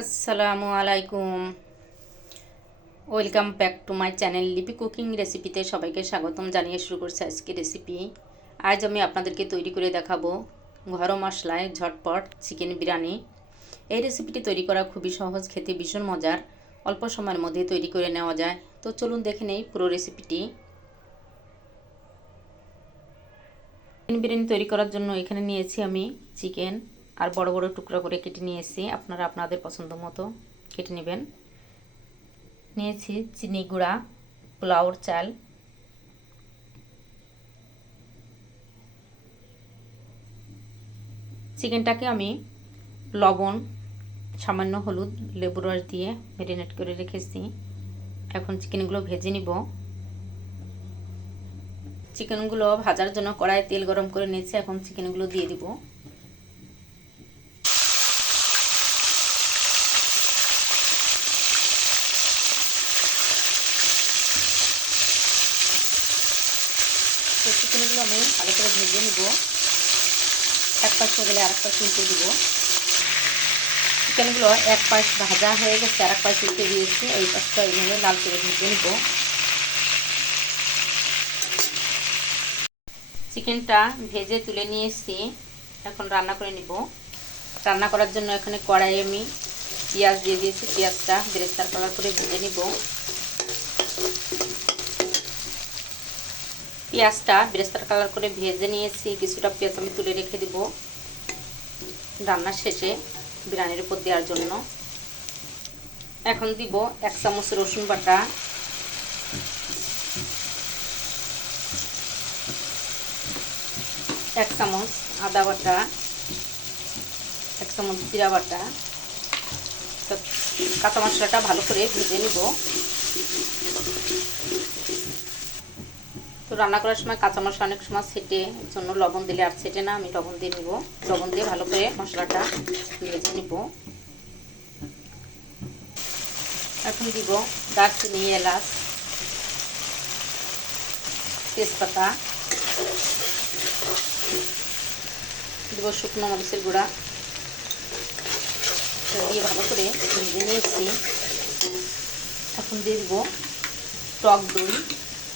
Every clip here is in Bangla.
আসসালামু আলাইকুম। Welcome back to my channel লিপি কুকিং রেসিপিতে সবাইকে স্বাগতম জানিয়ে শুরু করছি আজকে রেসিপি। আজ আমি আপনাদেরকে তৈরি করে দেখাবো ঘরোয়া মশলায় ঝটপট চিকেন বিরিয়ানি। এই রেসিপিটি তৈরি করা খুবই সহজ, খেতে ভীষণ মজার, অল্প সময়ের মধ্যে তৈরি করে নেওয়া যায়। তো চলুন দেখে নেই পুরো রেসিপিটি। চিকেন বিরিয়ানি তৈরি করার জন্য এখানে নিয়েছি আমি চিকেন, আর বড় বড় টুকরা করে কেটে নিয়েছি। আপনারা আপনাদের পছন্দ মতো কেটে নেবেন। নিয়েছি চিনি গুঁড়া, পোলাওর চাল, চিকেনটাকে আমি লবণ, সামান্য হলুদ, লেবুর রস দিয়ে ম্যারিনেট করে রেখেছি। এখন চিকেনগুলো ভেজে নিব। চিকেনগুলো ভাজার জন্য কড়াইয়ে তেল গরম করে নিয়েছি। এখন চিকেনগুলো দিয়ে দিব। তো চিকেনগুলো আমি ভালো করে ভেজে নিব। এক পাশ হয়ে গেলে আরেক পাশ উল্টে দিব। চিকেনগুলো এক পাশ ভাজা হয়ে গেছে, আরেক পাশ উল্টে দিয়েছি। এই পাশটা এইভাবে লাল করে ভেজে নিব। চিকেনটা ভেজে তুলে নিয়ে এসেছি। এখন রান্না করে নিব। রান্না করার জন্য এখানে কড়াইয়ে আমি পেঁয়াজ দিয়ে দিয়েছি। পেঁয়াজটা বেরেস্তার কালার করে ভেজে নিব। পেঁয়াজটা বেরেস্তার কালার করে ভেজে নিয়েছি। কিছুটা পেঁয়াজ আমি তুলে রেখে দিব রান্নার শেষে বিরিয়ানির উপর দেওয়ার জন্য। এখন দিব 1 চামচ রসুন বাটা, 1 চামচ আদা বাটা, 1 চামচ জিরা বাটা। তো কাঁচা মশলাটা ভালো করে ভেজে নিব। তো রান্না করার সময় কাঁচা মশলা অনেক সময় ছেটে, জন্য লবণ দিলে আর ছেটে না, আমি লবণ দিয়ে নিব। লবণ দিয়ে ভালো করে মশলাটা ভেজে নিব। এখন দিব দারচিনি, এলাচ, তেজপাতা, দিব শুকনো মরিচের গুঁড়া দিয়ে ভালো করে ভেজে নিয়েছি। এখন দিয়ে দিব টক দই।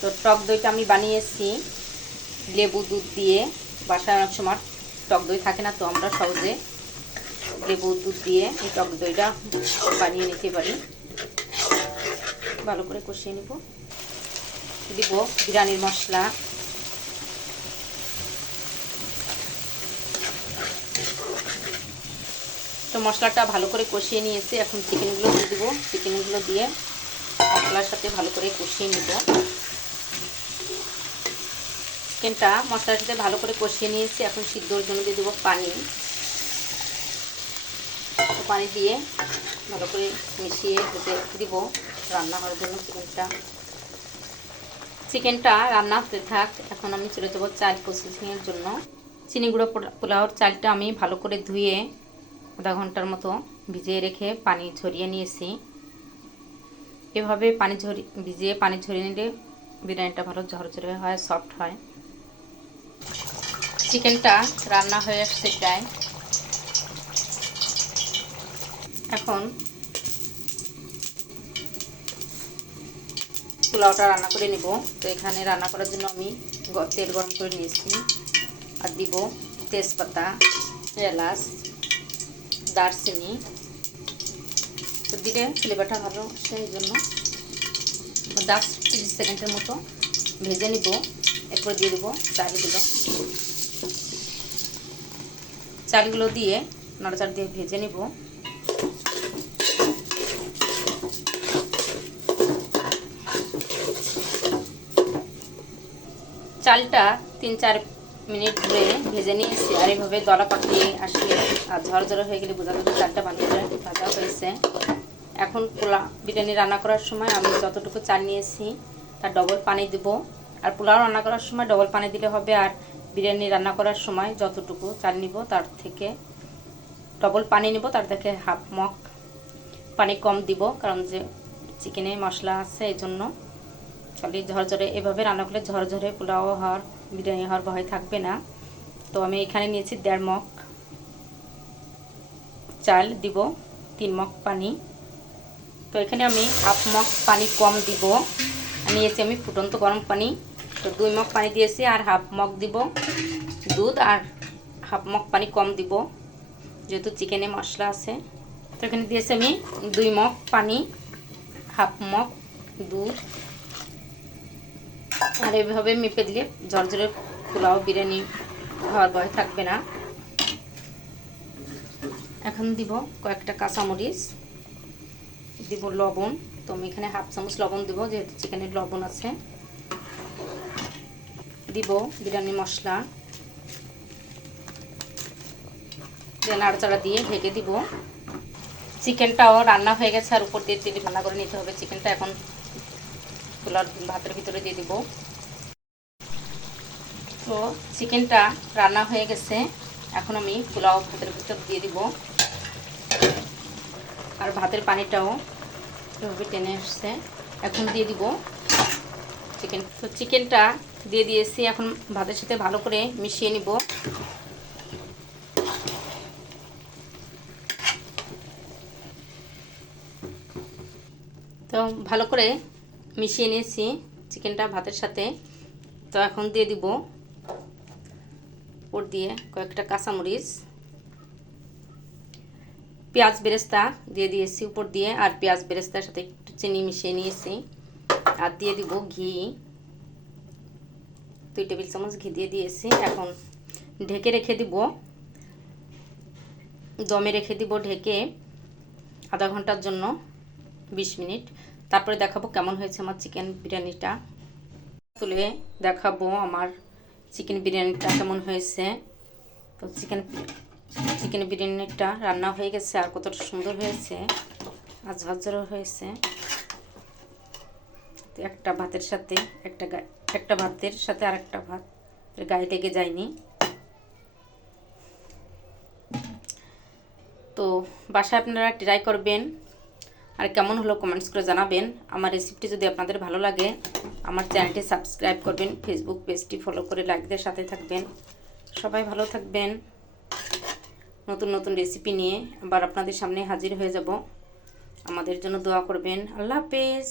তো টক দইটা আমি বানিয়েছি লেবু দুধ দিয়ে। বাসায় অনেক সময় টক দই থাকে না, তো আমরা সহজে লেবু দুধ দিয়ে এই টক দইটা বানিয়ে নিতে পারি। ভালো করে কষিয়ে নিব। দিব বিরিয়ানির মশলা, তো মশলাটা ভালো করে কষিয়ে নিয়েছি। এখন চিকেনগুলো দিয়ে দিব। চিকেনগুলো দিয়ে মশলার সাথে ভালো করে কষিয়ে নিব। চিকেনটা মশলার সাথে ভালো করে কষিয়ে নিয়েছি। এখন সিদ্ধর জন্য দিয়ে দেবো পানি। পানি দিয়ে ভালো করে মিশিয়ে হতে দিব রান্না হওয়ার জন্য। চিকেনটা রান্না হতে থাক। এখন আমি চলে যাবো চাল প্রসেসিংয়ের জন্য। চিনি গুঁড়ো পোলাওর চালটা আমি ভালো করে ধুয়ে আধা ঘন্টার মতো ভিজিয়ে রেখে পানি ঝরিয়ে নিয়েছি। এভাবে ভিজিয়ে পানি ঝরিয়ে নিলে বিরিয়ানিটা ভালো ঝরঝরে হয়, সফট হয়। চিকেনটা রান্না হয়ে আসছে প্রায়। এখন পোলাওটা রান্না করে নেব। তো এখানে রান্না করার জন্য আমি তেল গরম করে নিয়েছি। আর দিব তেজপাতা, এলাচ, দারচিনি। তো দিলে ফ্লেভারটা ভালো আসে, এই জন্য 10-30 সেকেন্ডের মতো ভেজে নিব। এরপর দিয়ে দেবো চালগুলো দিয়ে নাড়াচাড়া দিয়ে ভেজে নিব। চালটা 3-4 মিনিট ধরে ভেজে নিয়েছি। আর এইভাবে দলা পাকিয়ে আসলে আর ঝরঝরে হয়ে গেলে বোঝা যাবে চালটা ভাজা হয়েছে। এখন বিরিয়ানি রান্না করার সময় আমি যতটুকু চাল নিয়েছি তার ডবল পানি দেব। আর পোলাও রান্না করার সময় ডবল পানি দিলে হবে। আর বিরিয়ানি রান্না করার সময় যতটুকু চাল নিব তার থেকে ডবল পানি নিব, তার থেকে হাফ মগ পানি কম দিব, কারণ যে চিকেনে মশলা আছে এই জন্য। তাহলে ঝরঝরে এভাবে রান্না করলে ঝরঝরে পোলাও হওয়ার, বিরিয়ানি হওয়ার ভয় থাকবে না। তো আমি এখানে নিয়েছি 1.5 মগ চাল দিব। 3 মগ পানি। তো এখানে আমি হাফ মগ পানি কম দিব, নিয়েছি আমি ফুটন্ত গরম পানি। তো 2 মগ পানি দিয়েছি, আর হাফ মগ দিব দুধ, আর হাফ মগ পানি কম দিব যেহেতু চিকেনে মশলা আছে। তো এখানে দিয়েছি আমি 2 মগ পানি, হাফ মগ দুধ, আর এভাবে মেপে দিলে ঝরঝরে পোলাও বিরিয়ানি হওয়ার ভয় থাকবে না। এখন দিব কয়েকটা কাঁচামরিচ, দিব লবণ। তো আমি এখানে হাফ চামচ লবণ দিব যেহেতু চিকেনের লবণ আছে। দিব বিরিয়ানি মশলা, নাড়াচাড়া দিয়ে ঢেকে দিব। চিকেনটাও রান্না হয়ে গেছে, আর উপর দিয়ে চিলি রান্না করে নিতে হবে চিকেনটা। এখন পোলাও ভাতের ভিতরে দিয়ে দিব। তো চিকেনটা রান্না হয়ে গেছে, এখন আমি পোলাও ভাতের ভিতর দিয়ে দিব। আর ভাতের পানিটাও এভাবে টেনে আসছে। এখন দিয়ে দিব চিকেন। তো চিকেনটা দিয়ে দিয়েছি, এখন ভাতের সাথে ভালো করে মিশিয়ে নিব। তো ভালো করে মিশিয়ে নিয়েছি চিকেনটা ভাতের সাথে। তো এখন দিয়ে দিব উপর দিয়ে কয়েকটা কাঁচামরিচ, পেঁয়াজ বেরেস্তা দিয়ে দিয়েছি উপর দিয়ে, আর পেঁয়াজ বেরেস্তার সাথে একটু চিনি মিশিয়ে নিয়েছি। আর দিয়ে দিব ঘি, 2 টেবিল চামচ ঘি দিয়ে দিয়েছি। এখন ঢেকে রেখে দিব, দমে রেখে দিব ঢেকে আধা ঘন্টার জন্য, 20 মিনিট। তারপরে দেখাবো কেমন হয়েছে আমার চিকেন বিরিয়ানিটা। তুলে দেখাবো আমার চিকেন বিরিয়ানিটা কেমন হয়েছে। তো চিকেন বিরিয়ানিটা রান্না হয়ে গেছে, আর কতটা সুন্দর হয়েছে, আর ঝরঝরে হয়েছে। একটা ভাতের সাথে একটা ভাতের সাথে আরেকটা ভাত গায়ে লেগে যায়নি। তো বাসায় আপনারা ট্রাই করবেন, আর কেমন হলো কমেন্টস করে জানাবেন। আমার রেসিপিটি যদি আপনাদের ভালো লাগে আমার চ্যানেলটি সাবস্ক্রাইব করবেন, ফেসবুক পেজটি ফলো করে লাইকদের সাথে থাকবেন। সবাই ভালো থাকবেন। নতুন নতুন রেসিপি নিয়ে আবার আপনাদের সামনে হাজির হয়ে যাব। আমাদের জন্য দোয়া করবেন। আল্লাহ হাফেজ।